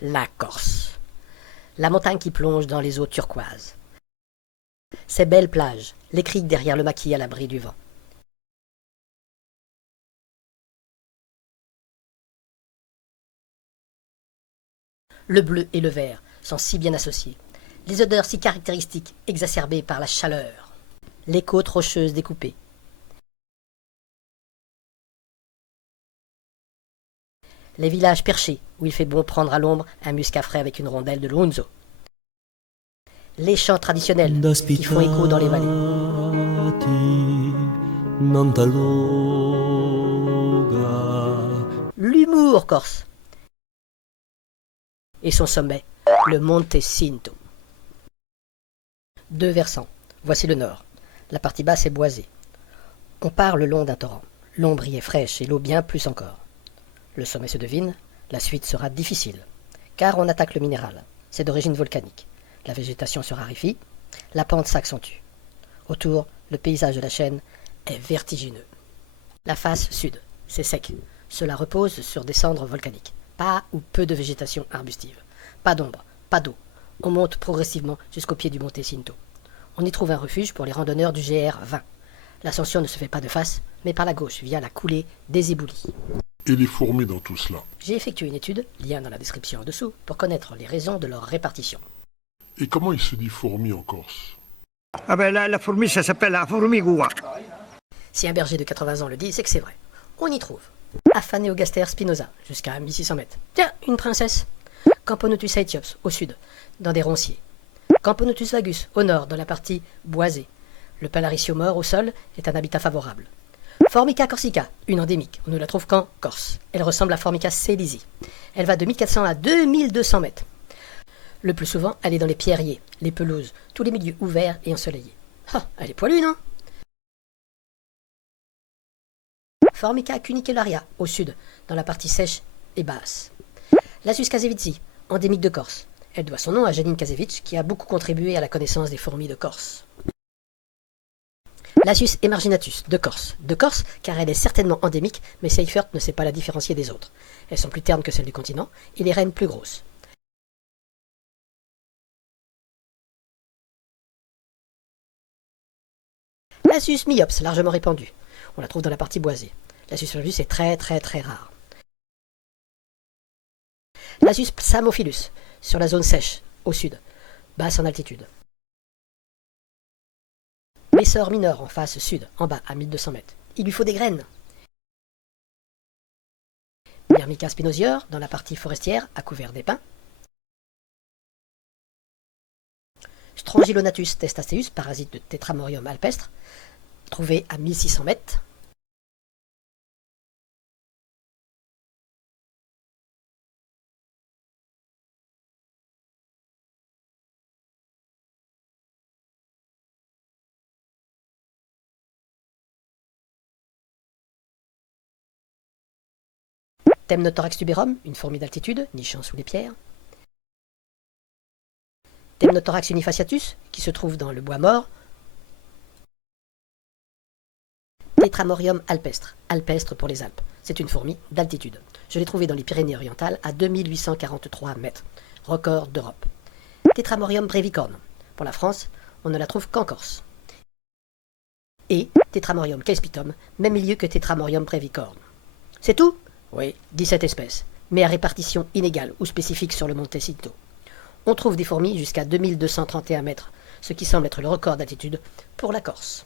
La Corse. La montagne qui plonge dans les eaux turquoises. Ces belles plages, les criques derrière le maquis à l'abri du vent. Le bleu et le vert sont si bien associés. Les odeurs si caractéristiques, exacerbées par la chaleur. Les côtes rocheuses découpées. Les villages perchés, où il fait bon prendre à l'ombre un muscat frais avec une rondelle de lunzo. Les chants traditionnels qui font écho dans les vallées. L'humour corse. Et son sommet, le Monte Cinto. Deux versants. Voici le nord. La partie basse est boisée. On part le long d'un torrent. L'ombre y est fraîche et l'eau bien plus encore. Le sommet se devine, la suite sera difficile, car on attaque le minéral. C'est d'origine volcanique. La végétation se raréfie, la pente s'accentue. Autour, le paysage de la chaîne est vertigineux. La face sud, c'est sec. Cela repose sur des cendres volcaniques. Pas ou peu de végétation arbustive. Pas d'ombre, pas d'eau. On monte progressivement jusqu'au pied du Monte Cinto. On y trouve un refuge pour les randonneurs du GR 20. L'ascension ne se fait pas de face, mais par la gauche, via la coulée des éboulis. Et les fourmis dans tout cela. J'ai effectué une étude, lien dans la description en dessous, pour connaître les raisons de leur répartition. Et comment il se dit fourmi en Corse? Ah ben la fourmi, ça s'appelle la formigua. Si un berger de 80 ans le dit, c'est que c'est vrai. On y trouve Aphaneogaster spinosa, jusqu'à 1600 mètres. Tiens, une princesse. Camponotus aethiops, au sud, dans des ronciers. Camponotus vagus, au nord, dans la partie boisée. Le Palaricio mort au sol est un habitat favorable. Formica corsica, une endémique, on ne la trouve qu'en Corse. Elle ressemble à Formica celisi. Elle va de 1400 à 2200 mètres. Le plus souvent, elle est dans les pierriers, les pelouses, tous les milieux ouverts et ensoleillés. Ah, elle est poilue, non? Formica cunicularia, au sud, dans la partie sèche et basse. Lasius casevitzi, endémique de Corse. Elle doit son nom à Janine Kasevich, qui a beaucoup contribué à la connaissance des fourmis de Corse. Lasius emarginatus, de Corse. De Corse, car elle est certainement endémique, mais Seifert ne sait pas la différencier des autres. Elles sont plus ternes que celles du continent, et les reines plus grosses. Lasius myops, largement répandue. On la trouve dans la partie boisée. Lasius flavus est très rare. Lasius psamophilus, sur la zone sèche, au sud, basse en altitude. L'essor mineur en face sud, en bas, à 1200 mètres. Il lui faut des graines. Myrmica spinosior, dans la partie forestière, à couvert d'épins. Strongylonatus testaceus, parasite de Tetramorium alpestre, trouvé à 1600 mètres. Temnothorax tuberum, une fourmi d'altitude, nichant sous les pierres. Temnothorax unifasciatus, qui se trouve dans le bois mort. Tetramorium alpestre, alpestre pour les Alpes. C'est une fourmi d'altitude. Je l'ai trouvée dans les Pyrénées-Orientales à 2843 mètres, record d'Europe. Tetramorium brevicorne. Pour la France, on ne la trouve qu'en Corse. Et Tetramorium caespitum, même milieu que Tetramorium brevicorne. C'est tout? Oui, 17 espèces, mais à répartition inégale ou spécifique sur le Monte Cinto. On trouve des fourmis jusqu'à 2231 mètres, ce qui semble être le record d'altitude pour la Corse.